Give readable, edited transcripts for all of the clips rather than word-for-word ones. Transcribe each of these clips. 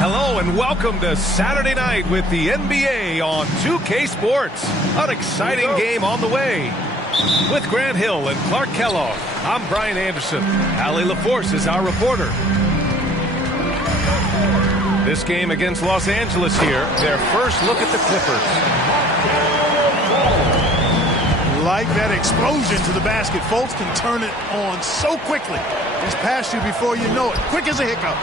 Hello and welcome to Saturday night with the NBA on 2K Sports. An exciting game on the way. With Grant Hill and Clark Kellogg, I'm Brian Anderson. Allie LaForce is our reporter. This game against Los Angeles here, their first look at the Clippers. Like that explosion to the basket. Fultz can turn it on so quickly. It's past you before you know it. Quick as a hiccup.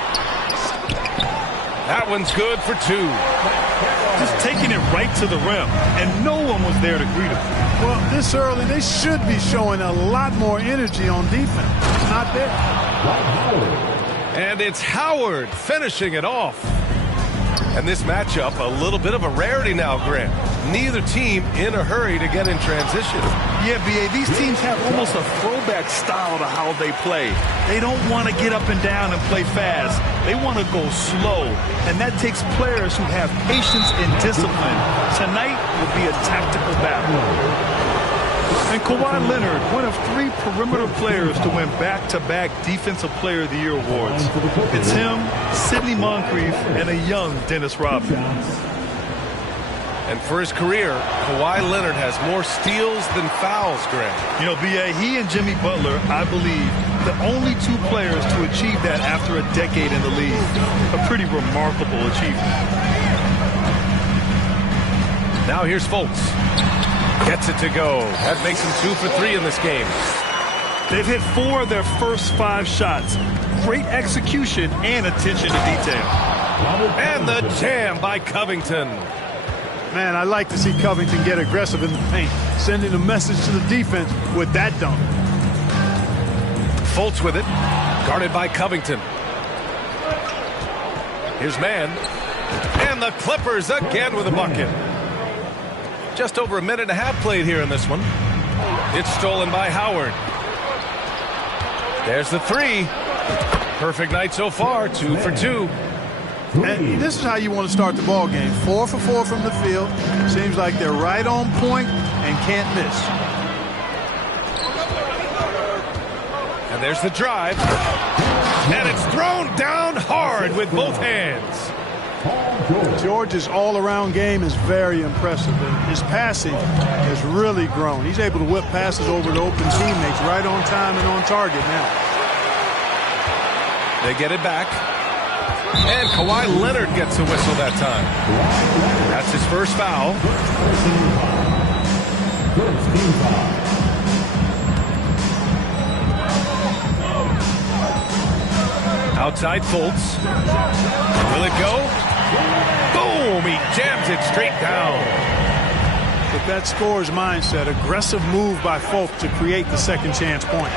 That one's good for two. Just taking it right to the rim, and no one was there to greet him. Well, this early, they should be showing a lot more energy on defense. It's not there. And it's Howard finishing it off. And this matchup, a little bit of a rarity now, Grant. Neither team in a hurry to get in transition. Yeah, B.A., these teams have almost a throwback style to how they play. They don't want to get up and down and play fast. They want to go slow, and that takes players who have patience and discipline. Tonight will be a tactical battle. And Kawhi Leonard, one of 3 perimeter players to win back-to-back Defensive Player of the Year awards. It's him, Sidney Moncrief, and a young Dennis Rodman. And for his career, Kawhi Leonard has more steals than fouls, Grant. You know, B.A., he and Jimmy Butler, I believe, the only 2 players to achieve that after a decade in the league. A pretty remarkable achievement. Now here's Fultz. Gets it to go. That makes him 2 for 3 in this game. They've hit 4 of their first 5 shots. Great execution and attention to detail. And the jam by Covington. Man, I like to see Covington get aggressive in the paint, sending a message to the defense with that dunk. Fultz with it, guarded by Covington. Here's Mann. And the Clippers again with a bucket. Just over a minute and a half played here in this one. It's stolen by Howard. There's the 3. Perfect night so far, 2 for 2. And this is how you want to start the ball game. 4 for 4 from the field. Seems like they're right on point and can't miss. And there's the drive. And it's thrown down hard with both hands. George's all-around game is very impressive. His passing has really grown. He's able to whip passes over to open teammates right on time and on target now. They get it back. And Kawhi Leonard gets a whistle that time. That's his first foul. Outside Fultz. Will it go? Boom! He jams it straight down. With that scorer's mindset, aggressive move by Fultz to create the second chance point.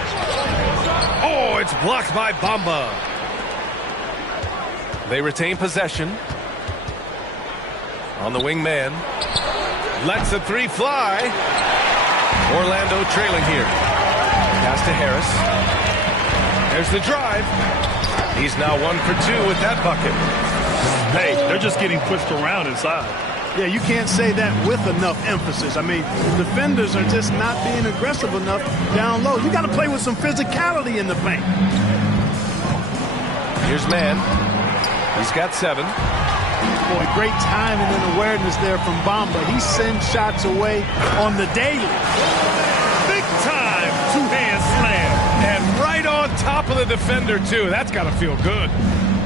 Oh, it's blocked by Bamba. They retain possession. On the wing man. Lets the 3 fly. Orlando trailing here. Pass to Harris. There's the drive. He's now 1 for 2 with that bucket. Hey, they're just getting pushed around inside. Yeah, you can't say that with enough emphasis. I mean, the defenders are just not being aggressive enough down low. You got to play with some physicality in the paint. Here's Mann. He's got 7. Boy, great timing and awareness there from Bamba. He sends shots away on the daily. Big time 2-hand slam. And right on top of the defender, too. That's got to feel good.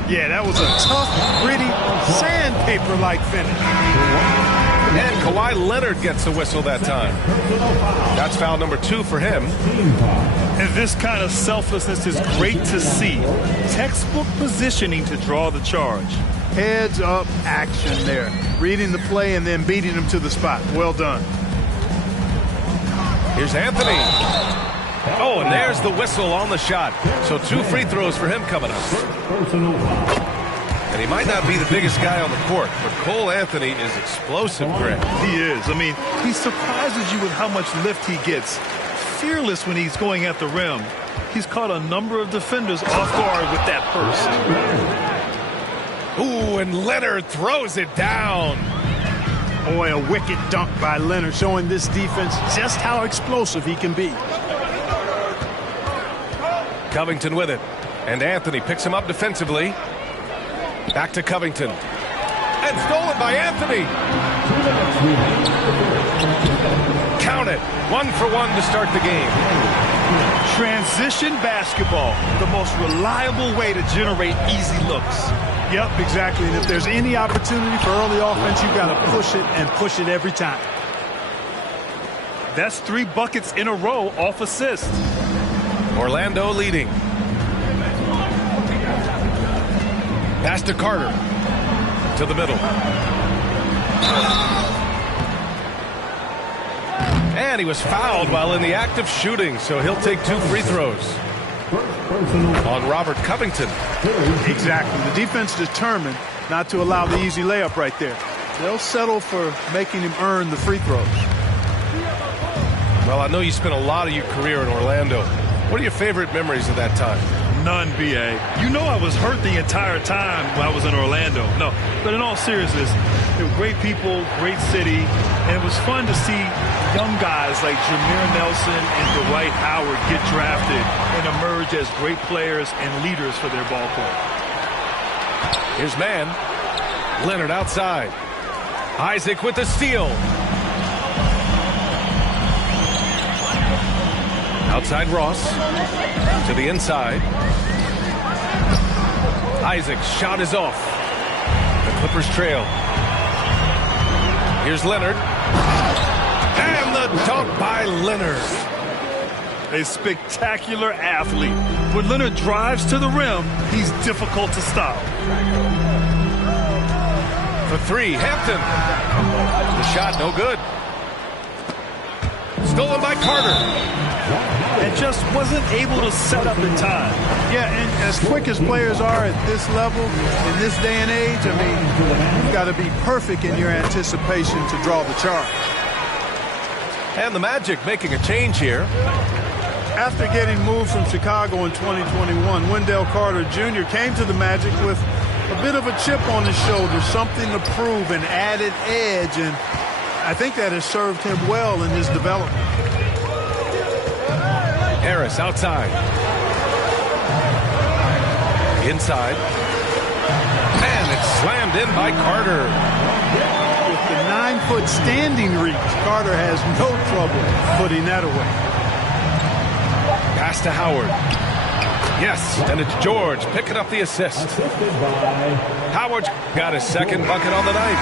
Yeah, that was a tough, gritty, sandpaper-like finish. And Kawhi Leonard gets the whistle that time. That's foul number 2 for him. And this kind of selflessness is great to see. Textbook positioning to draw the charge. Heads up action there. Reading the play and then beating him to the spot. Well done. Here's Anthony. Oh, and there's the whistle on the shot. So 2 free throws for him coming up. And he might not be the biggest guy on the court, but Cole Anthony is explosive, Grant. He is. I mean, he surprises you with how much lift he gets. Fearless when he's going at the rim. He's caught a number of defenders off guard with that burst. Ooh, and Leonard throws it down. Boy, a wicked dunk by Leonard, showing this defense just how explosive he can be. Covington with it. And Anthony picks him up defensively. Back to Covington. And stolen by Anthony. Count it. 1 for 1 to start the game. Transition basketball, the most reliable way to generate easy looks. Yep, exactly. And if there's any opportunity for early offense, you've got to push it and push it every time. That's 3 buckets in a row off assist. Orlando leading. Pass to Carter. To the middle. And he was fouled while in the act of shooting, so he'll take 2 free throws. On Robert Covington. Exactly. The defense determined not to allow the easy layup right there. They'll settle for making him earn the free throws. Well, I know you spent a lot of your career in Orlando. What are your favorite memories of that time? None, B.A. You know I was hurt the entire time when I was in Orlando. No, but in all seriousness, they were great people, great city, and it was fun to see young guys like Jameer Nelson and Dwight Howard get drafted and emerge as great players and leaders for their ball club. Here's man. Leonard outside. Isaac with the steal. Outside Ross. To the inside. Isaac's shot is off. The Clippers trail. Here's Leonard. And the dunk by Leonard. A spectacular athlete. When Leonard drives to the rim, he's difficult to stop. For 3, Hampton. The shot no good. Stolen by Carter. And just wasn't able to set up in time. Yeah, and as quick as players are at this level, in this day and age, I mean, you've got to be perfect in your anticipation to draw the charge. And the Magic making a change here. After getting moved from Chicago in 2021, Wendell Carter Jr. came to the Magic with a bit of a chip on his shoulder, something to prove, an added edge, and I think that has served him well in his development. Harris outside. Inside. And it's slammed in by Carter. With the 9-foot standing reach, Carter has no trouble putting that away. Pass to Howard. Yes, and it's George picking up the assist. Howard's got his second bucket on the night.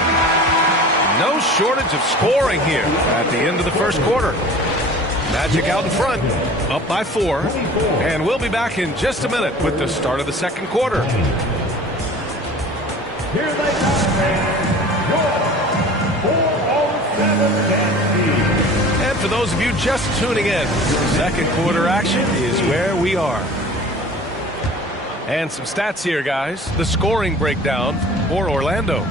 No shortage of scoring here at the end of the first quarter. Magic out in front, up by 4, and we'll be back in just a minute with the start of the second quarter. And for those of you just tuning in, second quarter action is where we are. And some stats here, guys. The scoring breakdown for Orlando.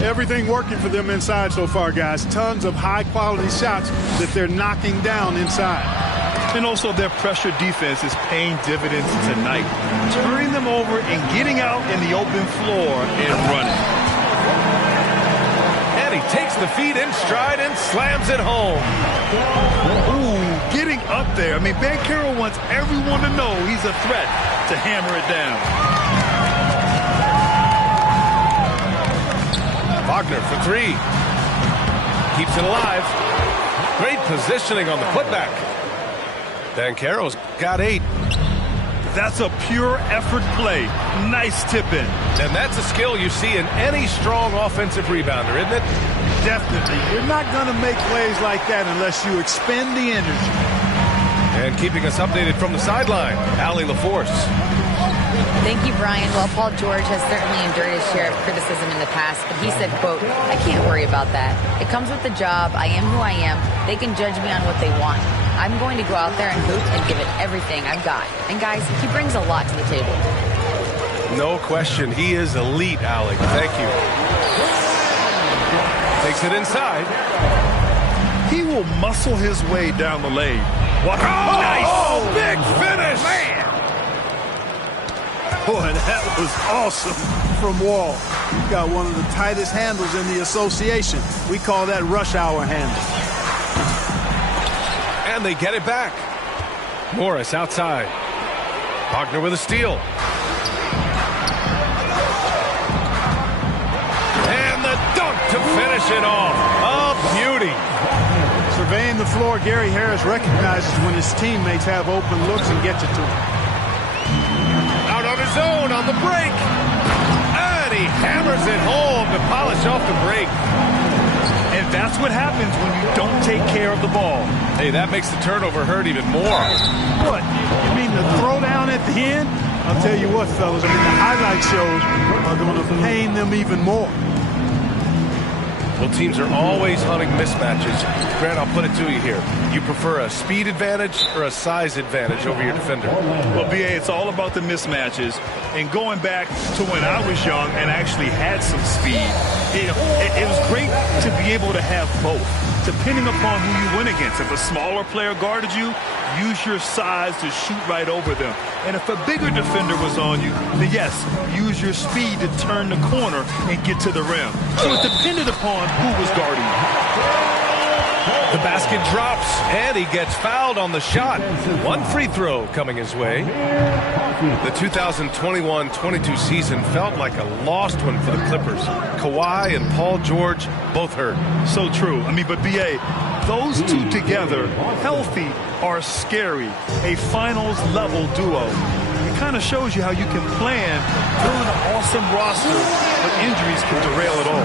Everything working for them inside so far, guys. Tons of high-quality shots that they're knocking down inside. And also their pressure defense is paying dividends tonight. Turning them over and getting out in the open floor and running. And he takes the feed in stride and slams it home. Ooh, getting up there. I mean, Banchero wants everyone to know he's a threat to hammer it down. Wagner for 3. Keeps it alive. Great positioning on the putback. Banchero's got 8. That's a pure effort play. Nice tip-in. And that's a skill you see in any strong offensive rebounder, isn't it? Definitely. You're not going to make plays like that unless you expend the energy. And keeping us updated from the sideline, Allie LaForce. Thank you, Brian. Well, Paul George has certainly endured his share of criticism in the past, but he said, quote, "I can't worry about that. It comes with the job. I am who I am. They can judge me on what they want. I'm going to go out there and hoop and give it everything I've got." And guys, he brings a lot to the table. No question. He is elite, Allie. Thank you. Takes it inside. He will muscle his way down the lane. What? Oh, nice! Oh, big finish! Man! Boy, that was awesome from Wall. He's got one of the tightest handles in the association. We call that rush hour handle. And they get it back. Morris outside. Wagner with a steal. finish it off. A beauty. Surveying the floor, Gary Harris recognizes when his teammates have open looks and gets it to him. Out on his own on the break. And he hammers it home to polish off the break. And that's what happens when you don't take care of the ball. Hey, that makes the turnover hurt even more. What? You mean the throwdown at the end? I'll tell you what, fellas. I mean, the highlight shows are going to pain them even more. Well, teams are always hunting mismatches. Grant, I'll put it to you here. You prefer a speed advantage or a size advantage over your defender? Well, B.A., it's all about the mismatches. And going back to when I was young and actually had some speed, it was great to be able to have both, depending upon who you went against. If a smaller player guarded you, use your size to shoot right over them. And if a bigger defender was on you, then yes, use your speed to turn the corner and get to the rim. So it depended upon who was guarding you. The basket drops, and he gets fouled on the shot. One free throw coming his way. The 2021-22 season felt like a lost one for the Clippers. Kawhi and Paul George both hurt. So true. I mean, but B.A., those two together, healthy, are scary. A finals-level duo. It kind of shows you how you can plan, build an awesome roster, but injuries can derail it all.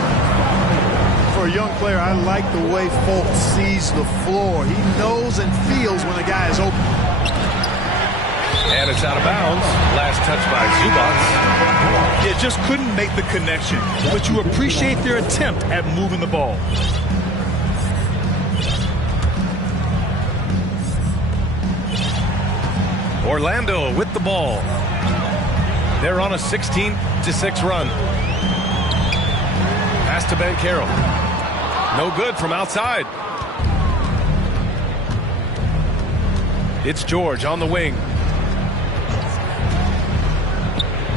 For a young player, I like the way Fultz sees the floor. He knows and feels when a guy is open. And it's out of bounds. Last touch by Zubac. Yeah, just couldn't make the connection. But you appreciate their attempt at moving the ball. Orlando with the ball. They're on a 16-6 run. Pass to Banchero. No good from outside. It's George on the wing.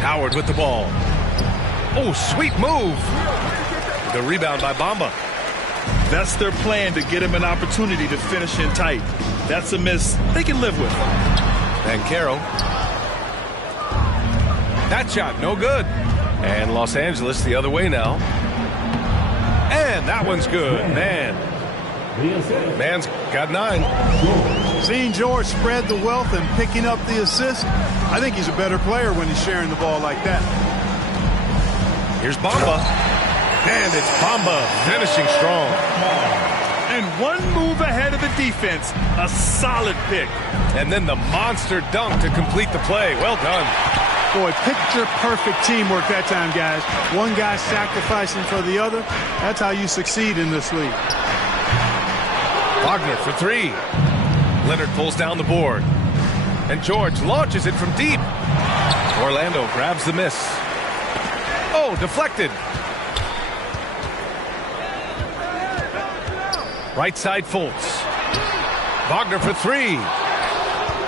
Howard with the ball. Oh, sweet move. The rebound by Bamba. That's their plan, to get him an opportunity to finish in tight. That's a miss they can live with. Banchero. That shot, no good. And Los Angeles the other way now. And that one's good. Man's got 9. Seeing George spread the wealth and picking up the assist, I think he's a better player when he's sharing the ball like that. Here's Bamba. And it's Bamba finishing strong. And one move ahead of the defense. A solid pick. And then the monster dunk to complete the play. Well done. Boy, picture-perfect teamwork that time, guys. One guy sacrificing for the other. That's how you succeed in this league. Wagner for 3. Leonard pulls down the board. And George launches it from deep. Orlando grabs the miss. Oh, deflected. Right side Fultz. Wagner for 3.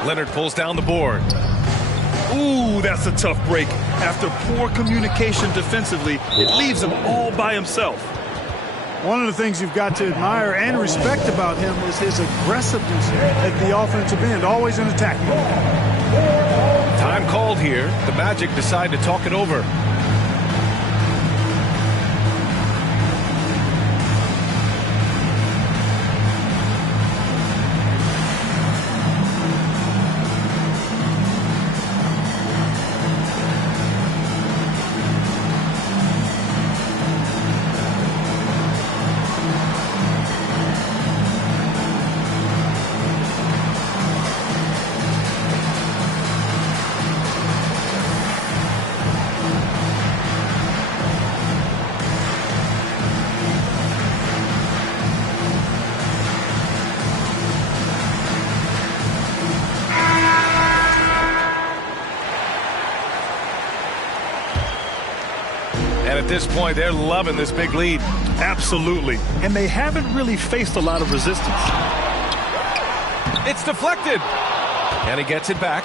Leonard pulls down the board. Ooh, that's a tough break. After poor communication defensively, it leaves him all by himself. One of the things you've got to admire and respect about him is his aggressiveness at the offensive end, always in attack mode. Time called here. The Magic decide to talk it over. At this point, they're loving this big lead. Absolutely. And they haven't really faced a lot of resistance. It's deflected. And he gets it back.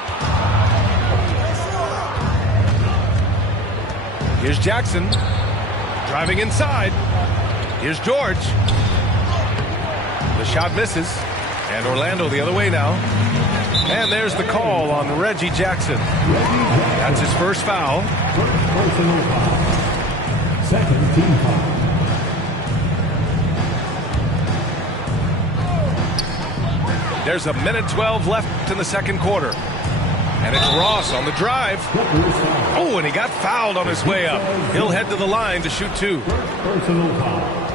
Here's Jackson. Driving inside. Here's George. The shot misses. And Orlando the other way now. And there's the call on Reggie Jackson. That's his first foul. Second team foul. There's a minute 12 left in the second quarter. And it's Ross on the drive. Oh, and he got fouled on his way up. He'll head to the line to shoot 2.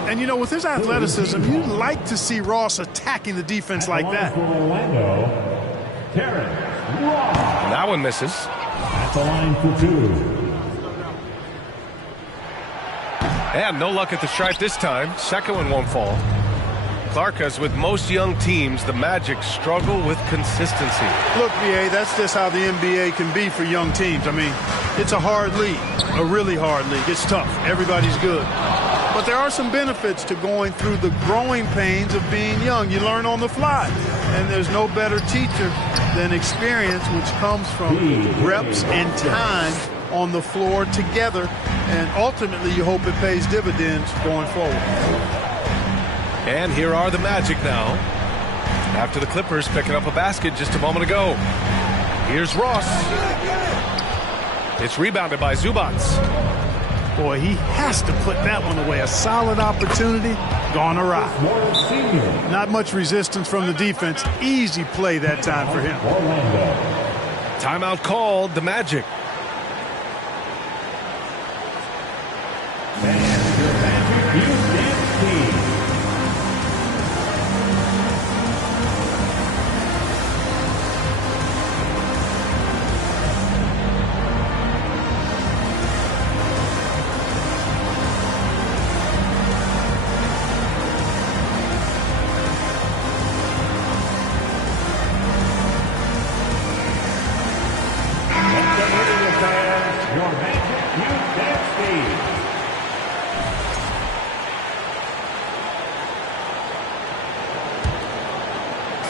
And, you know, with his athleticism, you'd like to see Ross attacking the defense like that. That one misses. At the line for 2. And no luck at the stripe this time. Second one won't fall. Clark, as with most young teams, the Magic struggle with consistency. Look, B.A., that's just how the NBA can be for young teams. I mean, it's a hard league, a really hard league. It's tough. Everybody's good. But there are some benefits to going through the growing pains of being young. You learn on the fly. And there's no better teacher than experience, which comes from reps and time on the floor together. And ultimately, you hope it pays dividends going forward. And here are the Magic now. After the Clippers picking up a basket just a moment ago. Here's Ross. It's rebounded by Zubac. Boy, he has to put that one away. A solid opportunity, gone awry. Not much resistance from the defense. Easy play that time for him. Timeout called, the Magic.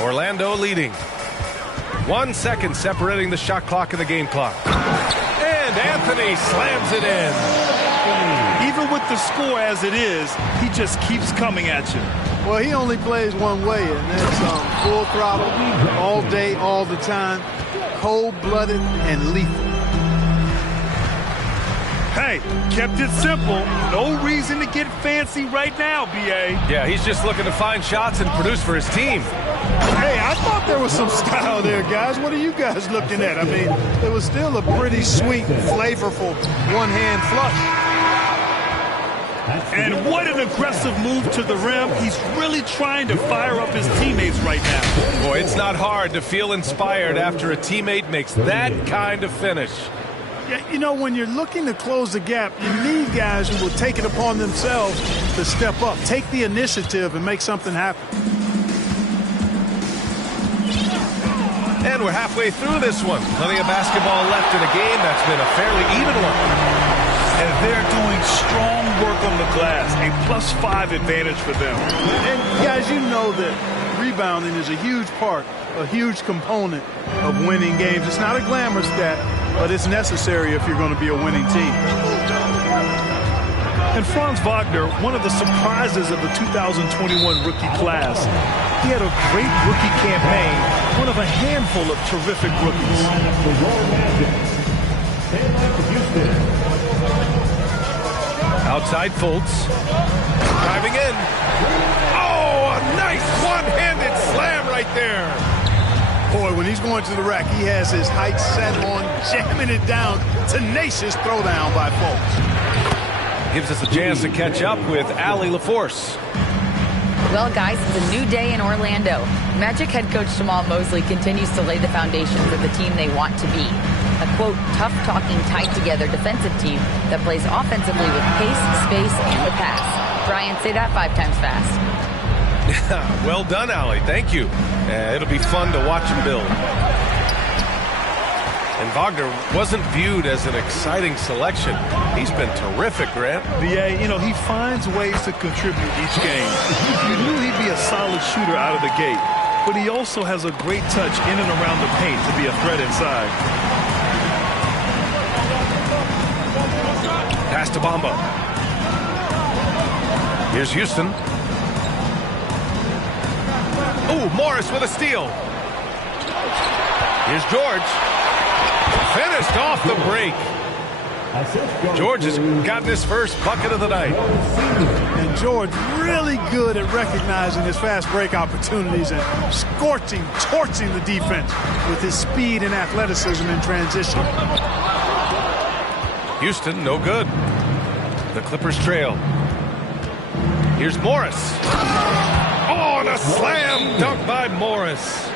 Orlando leading. 1 second separating the shot clock and the game clock. And Anthony slams it in. Even with the score as it is, he just keeps coming at you. Well, he only plays one way, and that's full throttle, all day, all the time, cold-blooded and lethal. Hey, kept it simple. No reason to get fancy right now, B.A. Yeah, he's just looking to find shots and produce for his team. Hey, I thought there was some style there, guys. What are you guys looking at? I mean, it was still a pretty sweet, flavorful one-hand flush. And what an aggressive move to the rim. He's really trying to fire up his teammates right now. Boy, it's not hard to feel inspired after a teammate makes that kind of finish. Yeah, you know, when you're looking to close the gap, you need guys who will take it upon themselves to step up, take the initiative, and make something happen. And we're halfway through this one. Plenty of basketball left in a game that's been a fairly even one. And they're doing strong work on the glass, a +5 advantage for them. And guys, you know that rebounding is a huge part, a huge component of winning games. It's not a glamour stat, but it's necessary if you're going to be a winning team. And Franz Wagner, one of the surprises of the 2021 rookie class. He had a great rookie campaign, one of a handful of terrific rookies. Outside Fultz. Driving in. Oh, a nice one-handed slam right there. Boy, when he's going to the rack, he has his height set on, jamming it down. Tenacious throwdown by Fultz. Gives us a chance to catch up with Allie LaForce. Well, guys, it's a new day in Orlando. Magic head coach Jamal Mosley continues to lay the foundation for the team they want to be. A, quote, tough-talking, tied-together defensive team that plays offensively with pace, space, and the pass. Brian, say that 5 times fast. Well done, Allie. Thank you. It'll be fun to watch him build. And Wagner wasn't viewed as an exciting selection. He's been terrific, Grant. BA, you know, he finds ways to contribute each game. You knew he'd be a solid shooter out of the gate, but he also has a great touch in and around the paint to be a threat inside. Pass to Bamba. Here's Houston. Ooh, Morris with a steal. Here's George. Finished off the break. George has gotten his first bucket of the night. And George really good at recognizing his fast break opportunities and torching the defense with his speed and athleticism in transition. Houston, no good. The Clippers trail. Here's Morris. Oh, and a slam dunk by Morris.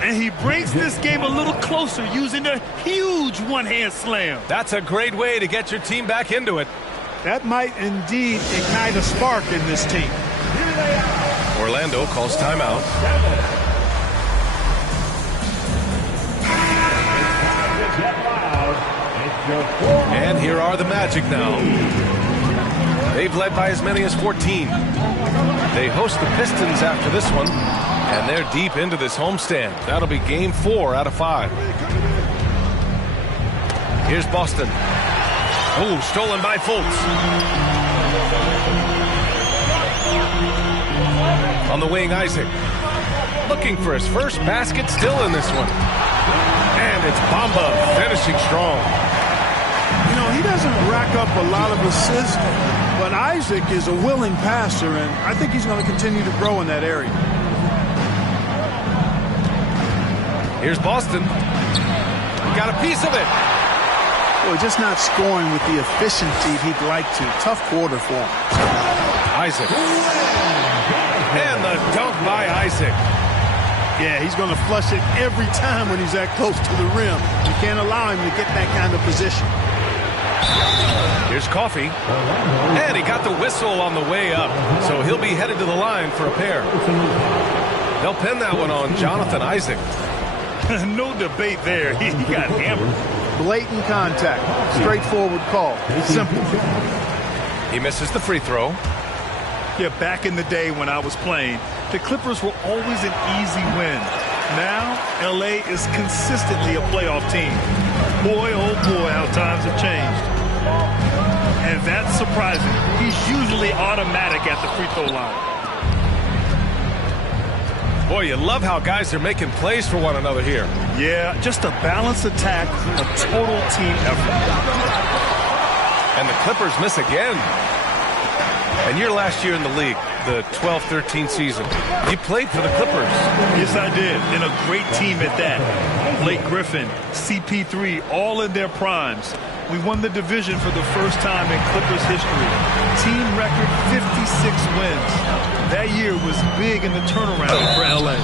And he brings this game a little closer using a huge one-hand slam. That's a great way to get your team back into it. That might indeed ignite a spark in this team. Orlando calls timeout. And here are the Magic now. They've led by as many as 14. They host the Pistons after this one, and they're deep into this homestand. That'll be game 4 out of 5. Here's Boston. Oh, stolen by Fultz. On the wing, Isaac. Looking for his first basket, still in this one. And it's Bamba finishing strong. You know, he doesn't rack up a lot of assists, but Isaac is a willing passer, and I think he's going to continue to grow in that area. Here's Boston. Got a piece of it. Well, just not scoring with the efficiency he'd like to. Tough quarter for him. Isaac. And the dunk by Isaac. Yeah, he's going to flush it every time when he's that close to the rim. You can't allow him to get that kind of position. Here's Coffey. And he got the whistle on the way up. So he'll be headed to the line for a pair. They'll pin that one on Jonathan Isaac. No debate there. He got hammered. Blatant contact. Straightforward call. Simple. He misses the free throw. Yeah, back in the day when I was playing, the Clippers were always an easy win. Now, LA is consistently a playoff team. Boy, oh boy, how times have changed. And that's surprising. He's usually automatic at the free throw line. Boy, you love how guys are making plays for one another here. Yeah, just a balanced attack, a total team effort. And the Clippers miss again. And your last year in the league, the 12-13 season, you played for the Clippers. Yes, I did, and a great team at that. Blake Griffin, CP3, all in their primes. We won the division for the first time in Clippers history. Team record 56 wins. That year was big in the turnaround for LA.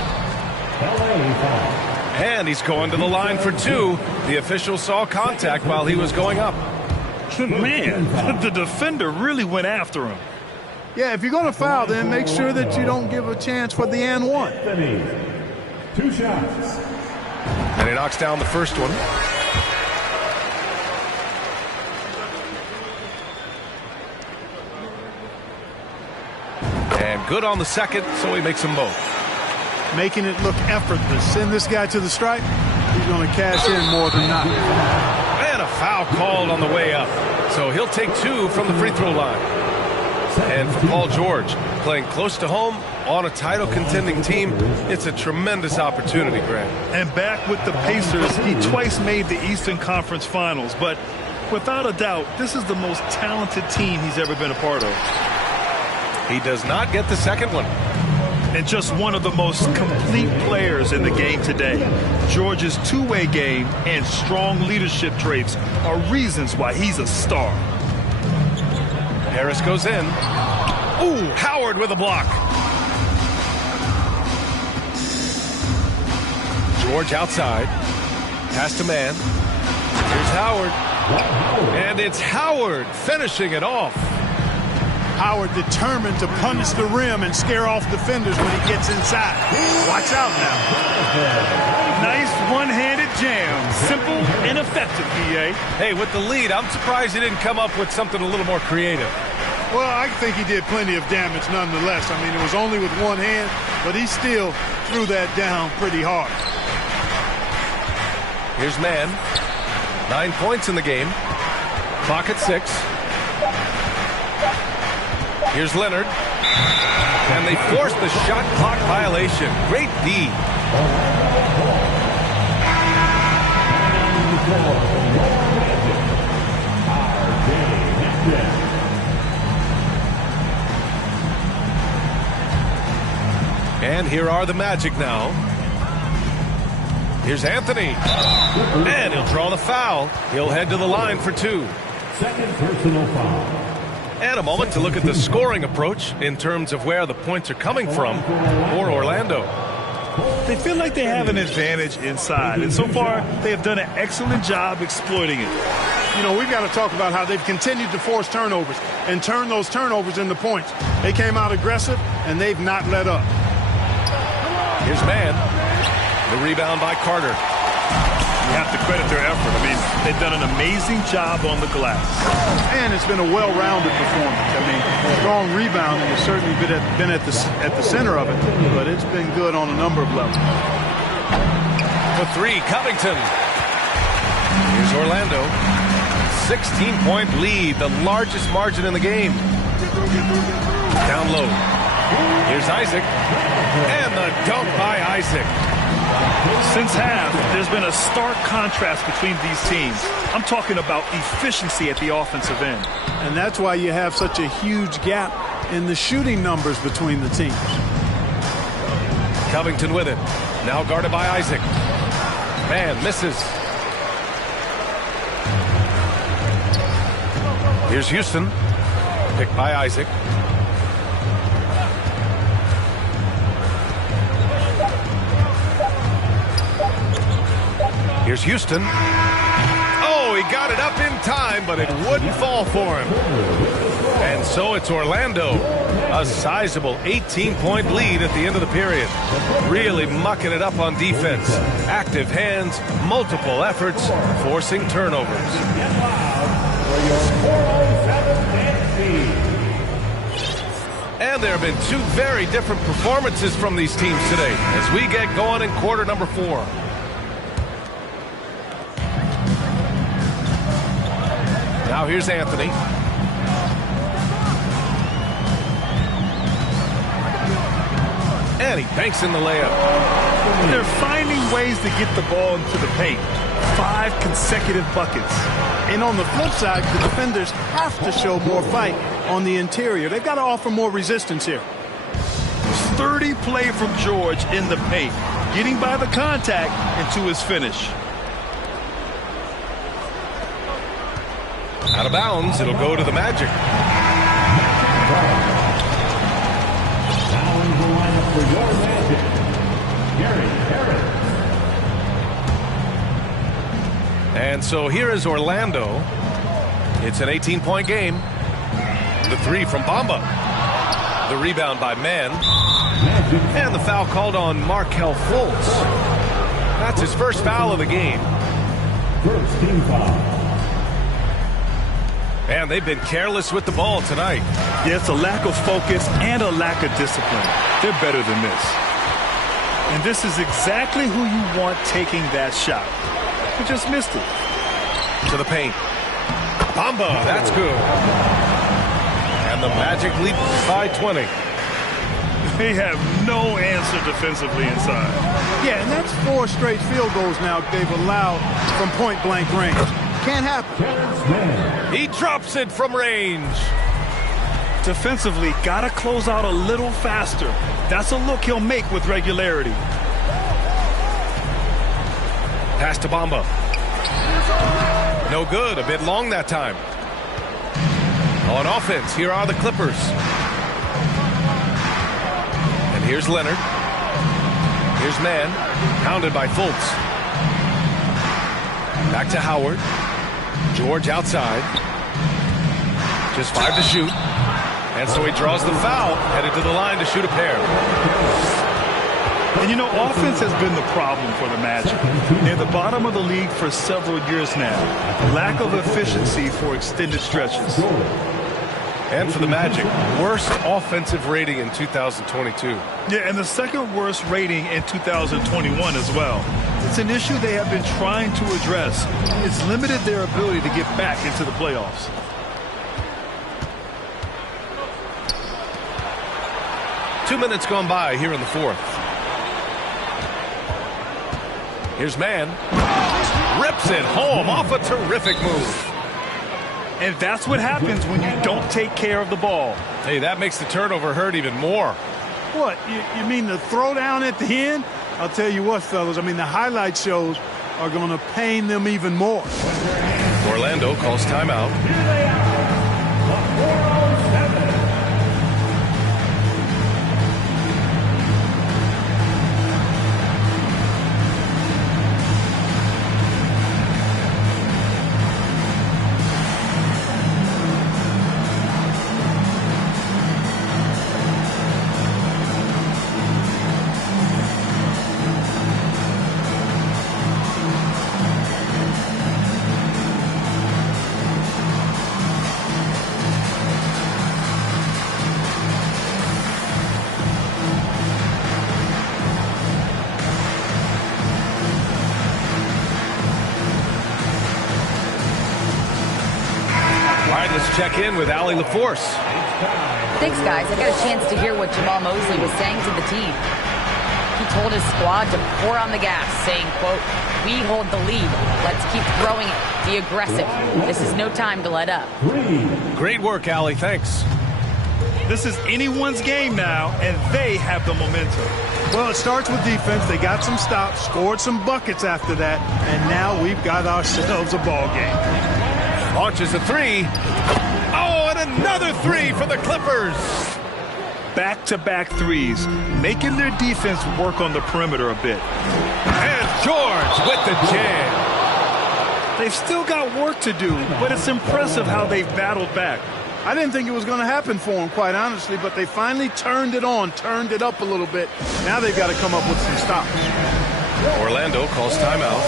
And he's going to the line for 2. The official saw contact while he was going up. Man, the defender really went after him. Yeah, if you're going to foul, then make sure that you don't give a chance for the and one. 2 shots. And he knocks down the first one. And good on the second, so he makes them both. Making it look effortless. Send this guy to the stripe. He's going to cash in more than not. And a foul called on the way up. So he'll take 2 from the free throw line. And for Paul George, playing close to home on a title contending team, it's a tremendous opportunity, Grant. And back with the Pacers, he twice made the Eastern Conference Finals. But without a doubt, this is the most talented team he's ever been a part of. He does not get the second one. And just one of the most complete players in the game today. George's two-way game and strong leadership traits are reasons why he's a star. Harris goes in. Ooh, Howard with a block. George outside. Pass to man. Here's Howard. And it's Howard finishing it off. Howard determined to punish the rim and scare off defenders when he gets inside. Watch out now. Nice one-handed jam. Simple and effective, PA. Hey, with the lead, I'm surprised he didn't come up with something a little more creative. Well, I think he did plenty of damage nonetheless. I mean, it was only with one hand, but he still threw that down pretty hard. Here's Mann. 9 points in the game. Clock at 6. Here's Leonard. And they force the shot clock violation. Great D. And here are the Magic now. Here's Anthony. And he'll draw the foul. He'll head to the line for 2. Second personal foul. And a moment to look at the scoring approach in terms of where the points are coming from for Orlando. They feel like they have an advantage inside, and so far they have done an excellent job exploiting it. You know, we've got to talk about how they've continued to force turnovers and turn those turnovers into points. They came out aggressive, and they've not let up. Here's Mann. The rebound by Carter. You have to credit their effort. I mean, they've done an amazing job on the glass. And it's been a well-rounded performance. I mean, strong rebounding has certainly been at the center of it, but it's been good on a number of levels. For 3, Covington. Here's Orlando. 16-point lead, the largest margin in the game. Down low. Here's Isaac. And the dunk by Isaac. Since half, there's been a stark contrast between these teams. I'm talking about efficiency at the offensive end. And that's why you have such a huge gap in the shooting numbers between the teams. Covington with it. Now guarded by Isaac. Man misses. Here's Houston. Picked by Isaac. Here's Houston. Oh, he got it up in time, but it wouldn't fall for him. And so it's Orlando. A sizable 18-point lead at the end of the period. Really mucking it up on defense. Active hands, multiple efforts, forcing turnovers. And there have been 2 very different performances from these teams today as we get going in quarter number 4. Now here's Anthony. And he banks in the layup. They're finding ways to get the ball into the paint. 5 consecutive buckets. And on the flip side, the defenders have to show more fight on the interior. They've got to offer more resistance here. Sturdy play from George in the paint, getting by the contact and to his finish. Out of bounds, it'll go to the Magic. Now in the lineup for your Magic, Gary Harris. And so here is Orlando. It's an 18-point game. The 3 from Bamba. The rebound by Mann. And the foul called on Markelle Fultz. That's his first foul of the game. First team foul. And they've been careless with the ball tonight. Yeah, it's a lack of focus and a lack of discipline. They're better than this. And this is exactly who you want taking that shot. They just missed it. To the paint. Bamba, that's good. And the Magic lead by 20. They have no answer defensively inside. Yeah, and that's 4 straight field goals now they've allowed from point-blank range. Can't happen. He drops it from range. Defensively, got to close out a little faster. That's a look he'll make with regularity. Pass to Bamba. No good. A bit long that time. On offense, here are the Clippers. And here's Leonard. Here's Mann. Pounded by Fultz. Back to Howard. George outside. Just 5 to shoot. And so he draws the foul, headed to the line to shoot a pair. And you know, offense has been the problem for the Magic. They're at the bottom of the league for several years now. Lack of efficiency for extended stretches. And for the Magic, worst offensive rating in 2022. Yeah, and the second worst rating in 2021 as well. It's an issue they have been trying to address. It's limited their ability to get back into the playoffs. Two minutes gone by here in the 4th. Here's Mann. Rips it home off a terrific move. And that's what happens when you don't take care of the ball. Hey, that makes the turnover hurt even more. What, you mean the throwdown at the end? I'll tell you what, fellas, I mean, the highlight shows are going to pain them even more. Orlando calls timeout. Check in with Allie LaForce. Thanks, guys. I got a chance to hear what Jamal Mosley was saying to the team. He told his squad to pour on the gas, saying, quote, "We hold the lead. Let's keep throwing it. Be aggressive. This is no time to let up." Great work, Allie. Thanks. This is anyone's game now, and they have the momentum. Well, it starts with defense. They got some stops, scored some buckets after that, and now we've got ourselves a ball game. Launches a three. Oh, and another three for the Clippers. Back-to-back threes, making their defense work on the perimeter a bit. And George with the jam. They've still got work to do, but it's impressive how they've battled back. I didn't think it was going to happen for them, quite honestly, but they finally turned it on, turned it up a little bit. Now they've got to come up with some stops. Orlando calls timeout.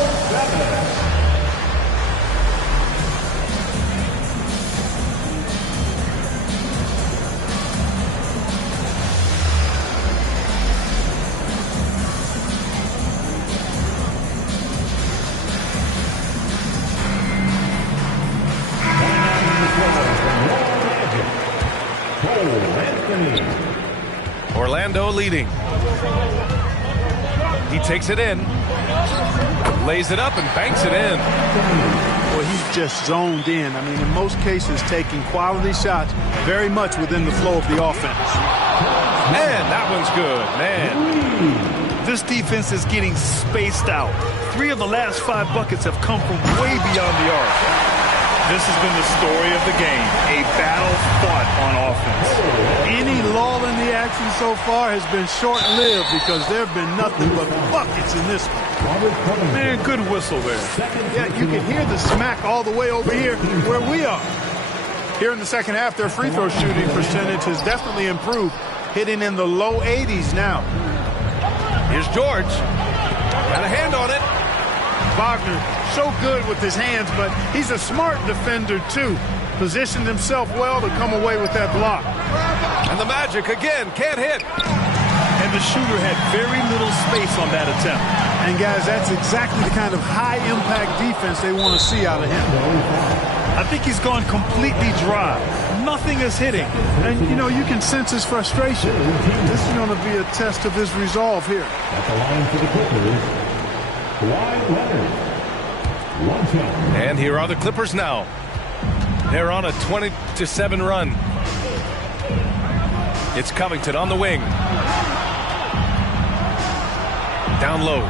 Orlando leading. He takes it in, lays it up, and banks it in. Well, he's just zoned in. I mean, in most cases, taking quality shots very much within the flow of the offense. And that one's good, man. This defense is getting spaced out. 3 of the last 5 buckets have come from way beyond the arc. This has been the story of the game, a battle fought on offense. Any lull in the action so far has been short-lived because there have been nothing but buckets in this one. Man, good whistle there. Yeah, you can hear the smack all the way over here where we are. Here in the second half, their free throw shooting percentage has definitely improved, hitting in the low 80s now. Here's George. Got a hand on it. Wagner, so good with his hands, but he's a smart defender, too. Positioned himself well to come away with that block. And the Magic, again, can't hit. And the shooter had very little space on that attempt. And, guys, that's exactly the kind of high-impact defense they want to see out of him. I think he's gone completely dry. Nothing is hitting. And, you know, you can sense his frustration. This is going to be a test of his resolve here. At the line for the Clippers, Kawhi Leonard. And here are the Clippers now. They're on a 20-7 run. It's Covington on the wing. Down low.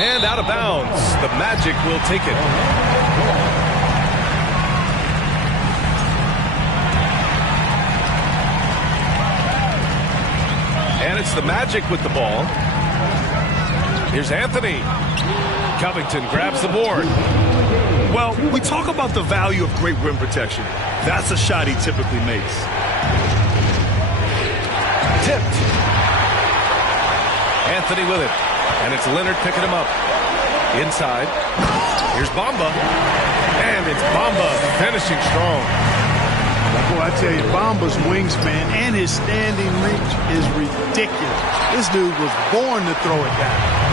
And out of bounds. The Magic will take it. And it's the Magic with the ball. Here's Anthony. Covington grabs the board. Well, we talk about the value of great rim protection. That's a shot he typically makes. Tipped. Anthony with it. And it's Leonard picking him up. Inside. Here's Bamba. And it's Bamba finishing strong. Boy, I tell you, Bamba's wingspan and his standing reach is ridiculous. This dude was born to throw it down.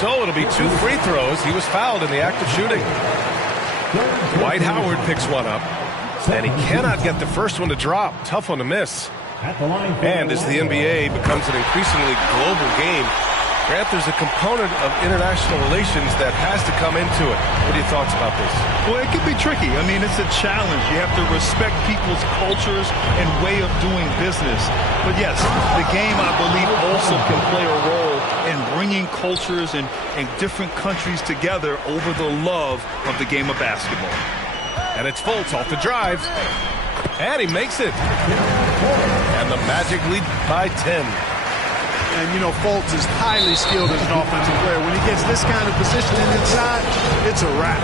So it'll be 2 free throws. He was fouled in the act of shooting. Dwight Howard picks one up, and he cannot get the first one to drop. Tough one to miss. And as the NBA becomes an increasingly global game, Grant, there's a component of international relations that has to come into it. What are your thoughts about this? Well, it can be tricky. I mean, it's a challenge. You have to respect people's cultures and way of doing business. But yes, the game, I believe, also can play a role in bringing cultures and different countries together over the love of the game of basketball. And it's Fultz off the drive. And he makes it. And the Magic lead by 10. And, you know, Fultz is highly skilled as an offensive player. When he gets this kind of positioning inside, it's a wrap.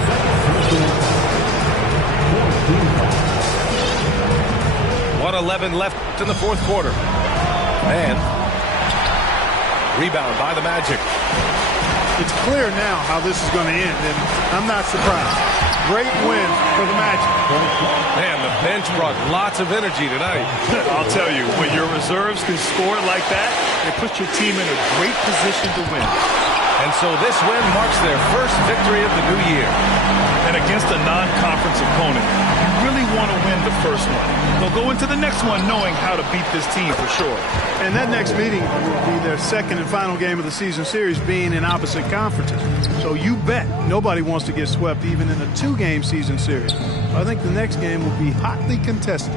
1:11 left in the fourth quarter. And rebound by the Magic. It's clear now how this is going to end, and I'm not surprised. Great win for the Magic. Man, the bench brought lots of energy tonight. I'll tell you, when your reserves can score like that, it puts your team in a great position to win. And so this win marks their first victory of the new year. And against a non-conference opponent, you really want to win the first one. They'll go into the next one knowing how to beat this team for sure. And that next meeting will be their second and final game of the season series, being in opposite conferences. So you bet nobody wants to get swept even in a 2-game season series. I think the next game will be hotly contested.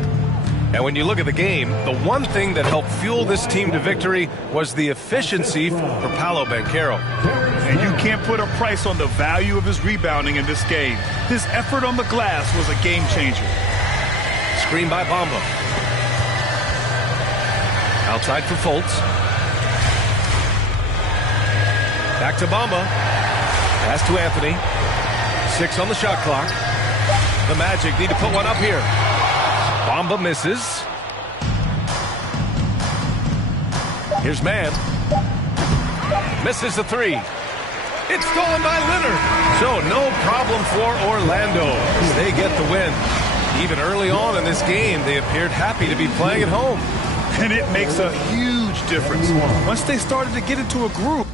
And when you look at the game, the one thing that helped fuel this team to victory was the efficiency for Paolo Banchero. And you can't put a price on the value of his rebounding in this game. His effort on the glass was a game changer. Screen by Bamba. Outside for Fultz. Back to Bamba. Pass to Anthony. 6 on the shot clock. The Magic need to put one up here. Bamba misses. Here's Mann. Misses the 3. It's stolen by Leonard. So no problem for Orlando. They get the win. Even early on in this game, they appeared happy to be playing at home. And it makes a huge difference. Once they started to get into a groove.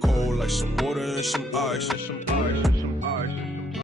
Cold like some water and some ice.